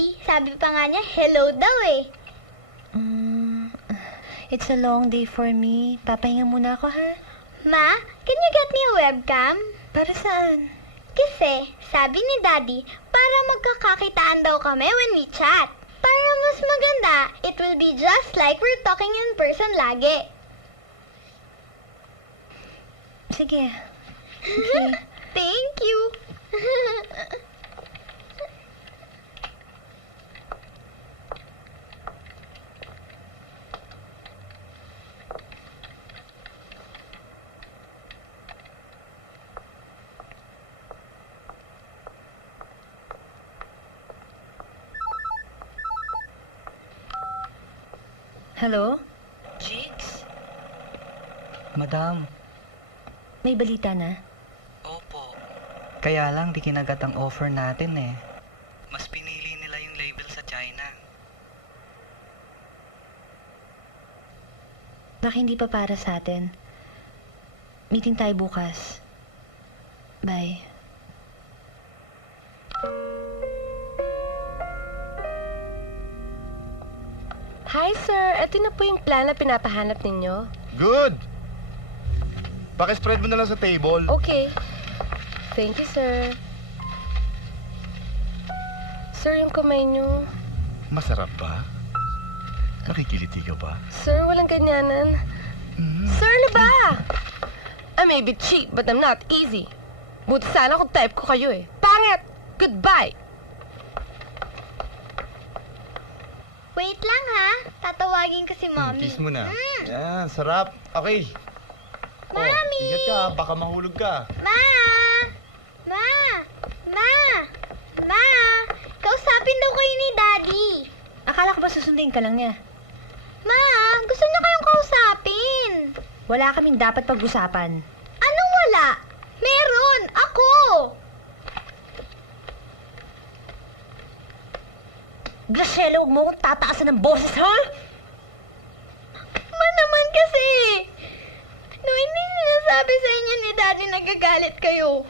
Daddy. Sabi pa nga niya, hello daw eh. It's a long day for me. Papahinga muna ako, ha? Ma, can you get me a webcam? Para saan? Kasi, sabi ni Daddy, para magkakakitaan daw kami when we chat. Para mas maganda, it will be just like we're talking in person lagi. Sige. Okay. Thank you. Hello? Jigs? Madam, May balita na? opo. Kaya lang di kinagat ang offer natin eh. Mas pinili nila yung label sa China. Baka hindi pa para sa atin. Meeting tayo bukas. Bye. Hi, sir. Ito na po yung plan na pinapahanap ninyo. Good! Paki-spread mo na lang sa table. Okay. Thank you, sir. Sir, yung kamay nyo. Masarap ba? Nakikiliti ka ba? Sir, walang ganyanan. Sir, ano ba? I may be cheap, but I'm not easy. Buti sana kung type ko kayo eh. Pangit! Goodbye! Wait lang ha, tatawagin ko si Mommy. Kiss mo na. Yan, sarap. Okay. Mami! Oh, ingat ka, baka mahulog ka. Ma! Ma! Ma! Ma! Kausapin daw kayo ni Daddy. Akala ko ba susundin ka lang niya? Ma! Gusto niya kayong kausapin. Wala kaming dapat pag-usapan. Anong wala? Meron! Ako! Graciela, huwag mo akong tataasan ng boses, ha? Ma naman kasi! No, hindi sinasabi sa inyo ni Daddy nagagalit kayo.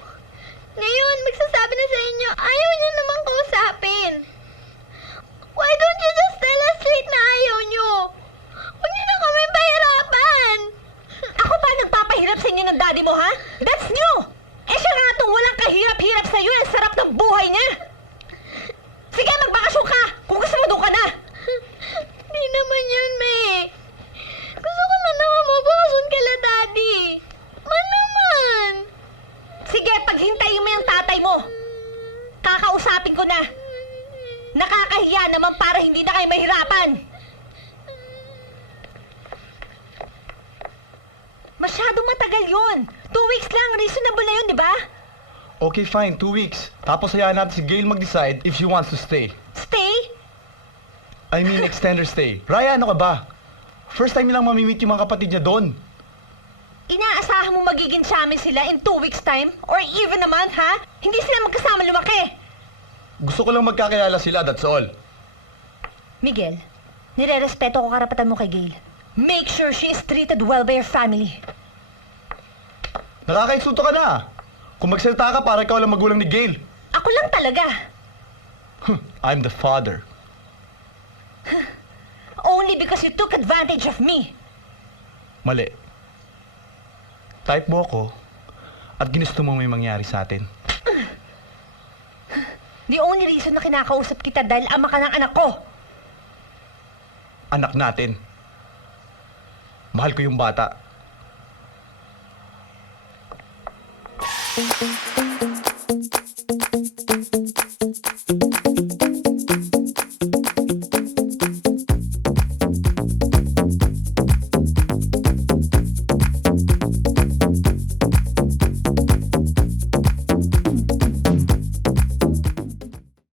Ngayon, magsasabi na sa inyo, ayaw niyo namang kausapin. Why don't you just tell us straight na ayaw niyo? Huwag niyo na kami pahirapan. Ako pa nagpapahirap sa inyo ng daddy mo, ha? That's new! Eh siya nga itong walang kahirap-hirap sa'yo. Ang sarap ng buhay niya. Sige, magbakasyon ka! Kung gusto mo, doon ka na! Di naman yun, May. Gusto ko na naman mabakasyon kala Daddy. Man naman. Sige, paghintayin mo yung tatay mo. Kakausapin ko na. Nakakahiya naman para hindi na kayo mahirapan. Masyadong matagal yun. 2 weeks lang, reasonable na yun, di ba? Okay, fine. 2 weeks. Tapos hayaan natin si Gail mag-decide if she wants to stay. Stay? I mean, extend her stay. Raya, ano ka ba? First time nilang mamimit yung mga kapatid niya doon. Inaasahan mo magiging sa amin sila in 2 weeks time? Or even a month, ha? Hindi sila magkasama lumaki. Gusto ko lang magkakilala sila, that's all. Miguel, nire-respeto ko karapatan mo kay Gail. Make sure she is treated well by your family. Nakakainsulto ka na. Kung magsalita ka, para ikaw lang magulang ni Gail. Ako lang talaga. I'm the father. Only because you took advantage of me. Mali. Type mo ako at ginusto mong may mangyari sa atin. The only reason na kinakausap kita dahil ama ka ng anak ko. Anak natin. Mahal ko yung bata.